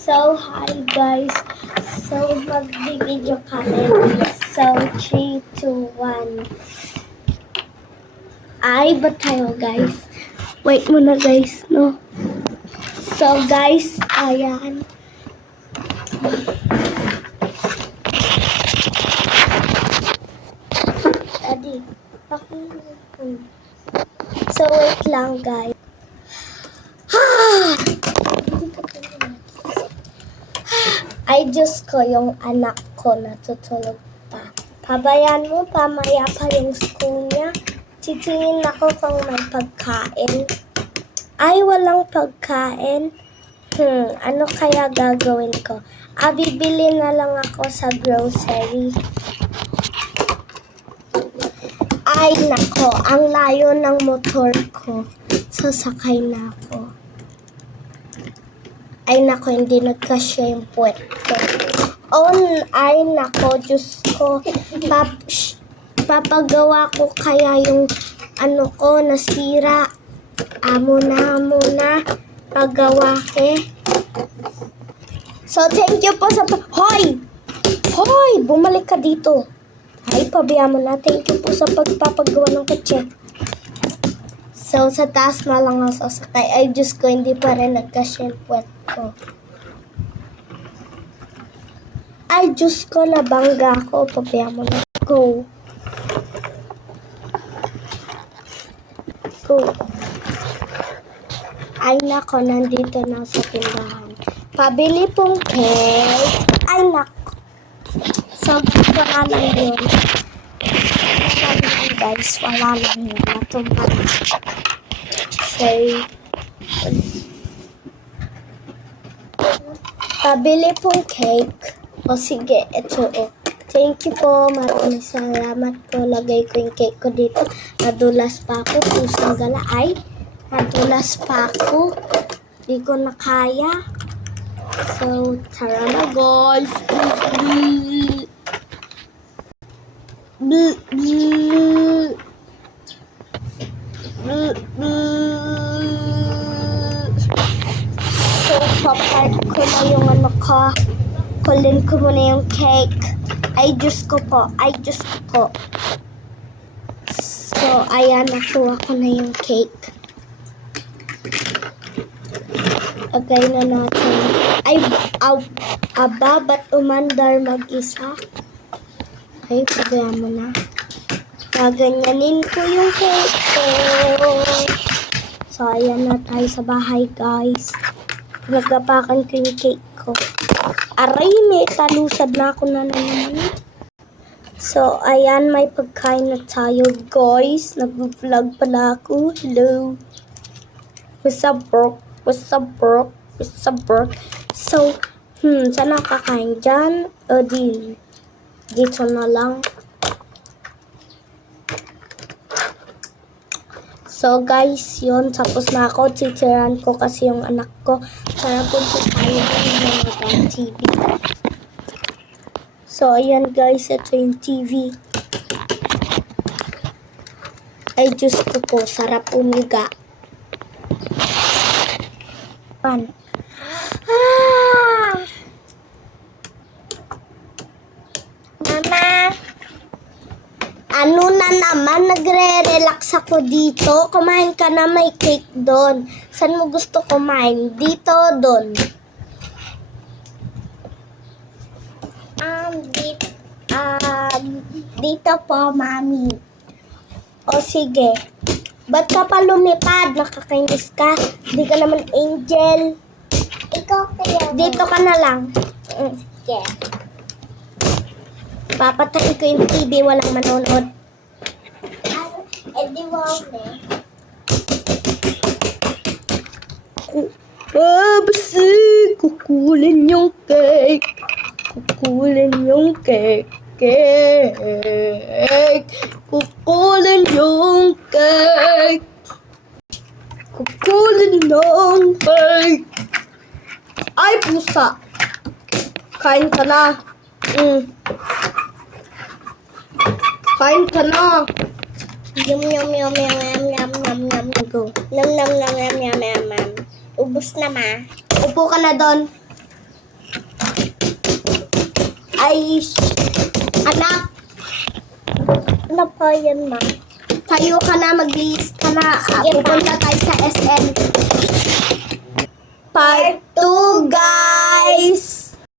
So, hi guys. So, mag-video kami. So, 3, 2, 1. Ay, ba tayo guys? Wait muna guys, no? So, guys, ayan. Daddy, so, wait lang guys. Ay, Diyos ko, yung anak ko natutulog pa. Pabayaan mo, pamaya pa yung school niya. Titingin ako kung may pagkain. Ay, walang pagkain. Ano kaya gagawin ko? Bibili na lang ako sa grocery. Ay, nako, ang layo ng motor ko. Sasakay na ako. Ay, nako, hindi nagkasya yung puwet ko. Ay, nako, Diyos ko. Papagawa ko kaya yung ano ko, nasira. Muna, pagawa ke. So, thank you po sa... Hoy! Bumalik ka dito. Ay, pabayaan mo na. Thank you po sa pagpapagawa ng kotse. So, sa taas na lang ako sasakay. Ay, Diyos ko, hindi pa rin nagkasya yung puwet ko. Ay, Diyos ko, nabangga ako. Pabayaan mo na. Go. Ay, nako, nandito na sa tindahan. Pabili pong cake. Ay, nako. So, gusto nga lang yun. Guys, wala lang yun. Natumba na. So, pabili pong cake. O sige, ito o. Thank you po. Maraming salamat po. Lagay ko yung cake ko dito. Nadulas pa ako. Pusang gala. Ay, nadulas pa ako. Di ko na kaya. So, tara na guys. So, papark ko na yung ano ko. Kulin ko muna yung cake. Ay, Diyos ko po. So, ayan, nakuha ko na yung cake. Lagay na natin. Ay, ba't umandar mag-isa? Ay, pagaya mo na. Gaganyanin ko yung cake ko. So, ayan na tayo sa bahay, guys. Nagapakan ko yung cake ko. Aray, may talusad na ako na naman. So, ayan, may pagkain na tayo, guys. Nag-vlog pala ako. Hello. What's up, bro? So, saan ako kakain dyan? O, dito na lang. So, guys, yun. Tapos na ako. Titiran ko kasi yung anak ko. Para punta tayo ng TV. So, ayan, guys. Ito yung TV. Ay, Diyos ko po. Sarap umiga. Mama, ano na naman, nagre-relax ako dito. Kumain ka na, may cake doon. Saan mo gusto kumain? Dito, doon? Dito po, mami. O sige. Ba't ka pa lumipad? Nakakainis ka. Di ka naman angel. Ikaw kaya. Dito ka na lang. Sige. Papatayin ko yung TV. Walang manonood. Di wala. Basi. Kukulin yung cake. Kukulin yung cake. Kukulin yung cake. Ay, pusa. Kain ka na. Kain ka na. Yum. Go. Nam. Ubus na, ma. Upo ka na doon. Ay, anak. Ano po yun, ma? Tayo ka na, magbihis ka na. Pupunta tayo sa SM. Part 2, guys!